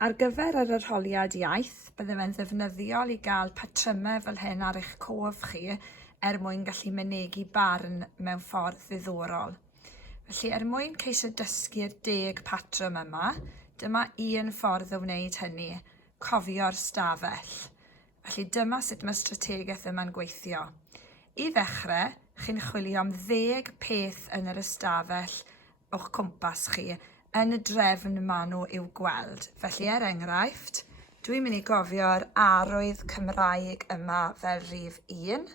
Ar gyfer yr arholiad iaith, byddem yn ddefnyddiol i gael patrymau fel hyn ar eich cof chi mwyn gallu mynegu barn mewn ffordd ddiddorol. Felly, mwyn ceisio dysgu'r 10 patrwm yma, dyma un ffordd o wneud hynny, cofio'r ystafell. Felly dyma sut mae strategaeth yma'n gweithio. I ddechrau, chi'n chwilio am 10 peth yn yr ystafell o'ch cwmpas chi yn y drefn maen nhw i'w gweld. Felly enghraifft, dwi'n mynd i gofio'r arwydd Cymraeg yma fel rhif 1.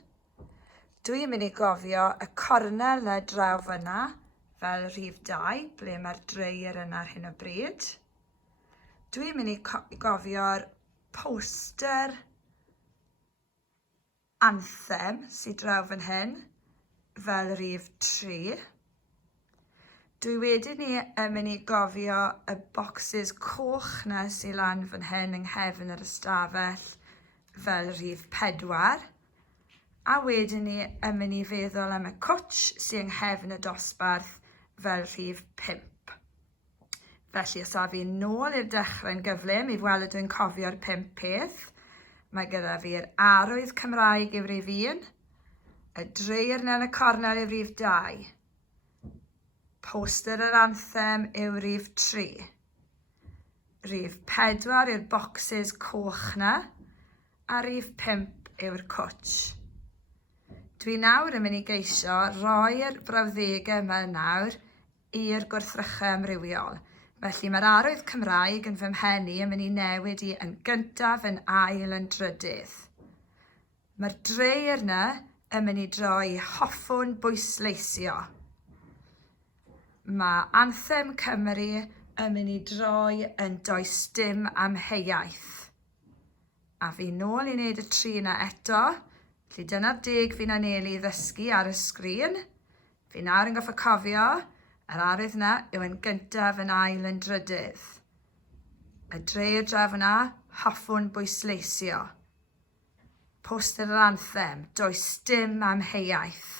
Dwi'n mynd i gofio y cornel y draw fyna fel rhif 2, ble mae'r dreier yna ar hyn o bryd. Dwi'n mynd i gofio'r poster anthem sydd draw fan hyn fel rhif 3. Dwi wedyn yn mynd i gofio y bocsys coch na sy'n lan fan hyn yng nghefn yr ystafell fel rhif 4. A wedyn yn mynd i feddwl am y cwtsh sy'n yng nghefn y dosbarth fel rhif 5. Felly os a fi nôl i'r dechrau'n gyflym i weld dwi'n cofio'r 5 peth, mae gyda fi'r arwydd Cymraeg yw rhif 1, y dreier yn y cornel yw rhif 2, poster yr anthem yw rhif 3, rhif 4 yw'r bocsys coch na, a rhif 5 yw'r cwtsh. Dwi nawr yn mynd i geisio roi'r brawddegau yma nawr i'r gwrthrychau amrywiol. Felly mae'r arwydd Cymraeg yn fy mhen i yn mynd i newid i yn gyntaf, yn ail, yn drydydd. Mae'r dreier yna yn mynd i droi hoffwn bwysleisio. Mae anthem Cymru yn mynd i droi yn does dim amheuaeth. A fi nôl i wneud y 3 yna eto. Felly dyna'r 10 fi'n anelu i ddysgu ar y sgrin. Fi nawr yn goffa cofio, yr arwydd yna yw yn gyntaf, yn ail, yn drydydd. Y dreier draf yna, hoffwn bwysleisio. Poster yr anthem, does dim amheuaeth.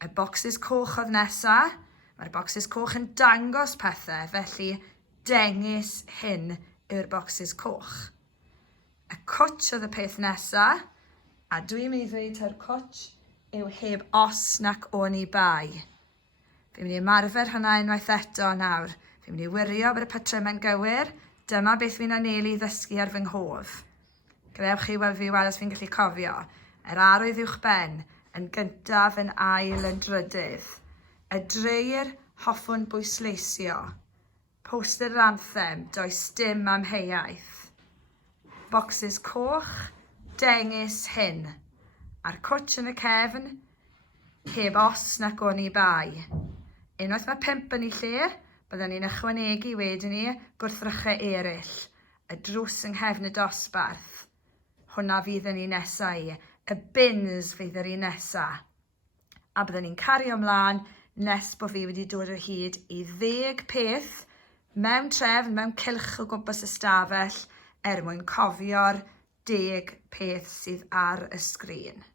Y bocsys coch oedd nesaf. Mae'r bocsys coch yn dangos pethau, felly dengys hyn yw'r bocsys coch. Y cwtsh oedd y peth nesaf, a dwi'n mynd i ddweud ta'r cwtsh yw heb os nac o'n i bai. Fi'n mynd i ymarfer hwnna unwaith eto nawr. Fi'n mynd i wirio bod y patrymau'n gywir. Dyma beth fi'n anelu i ddysgu ar fy nghof. Gadewch chi weld fi os fi'n gallu cofio. Yr arwydd uwch ben, yn gyntaf, yn ail, yn drydydd. Y dreier, hoffwn bwysleisio. Poster yr anthem, does dim amheuaeth. Bocsys coch, dengys hyn. A'r cwtsh yn y cefn, heb os nac o'n i bai. Unwaith mae 5 yn ei lle, byddwn ni'n ychwanegu wedyn ni gwrthrychau eraill. Y drws yng nghefn y dosbarth. Hwna fydd yn ei nesau i. Y bins fydd yr un nesaf. A byddwn ni'n cario ymlaen nes bod fi wedi dod o hyd i 10 peth mewn trefn, mewn cylch o gwmpas ystafell mwyn cofio'r 10 peth sydd ar y sgrin.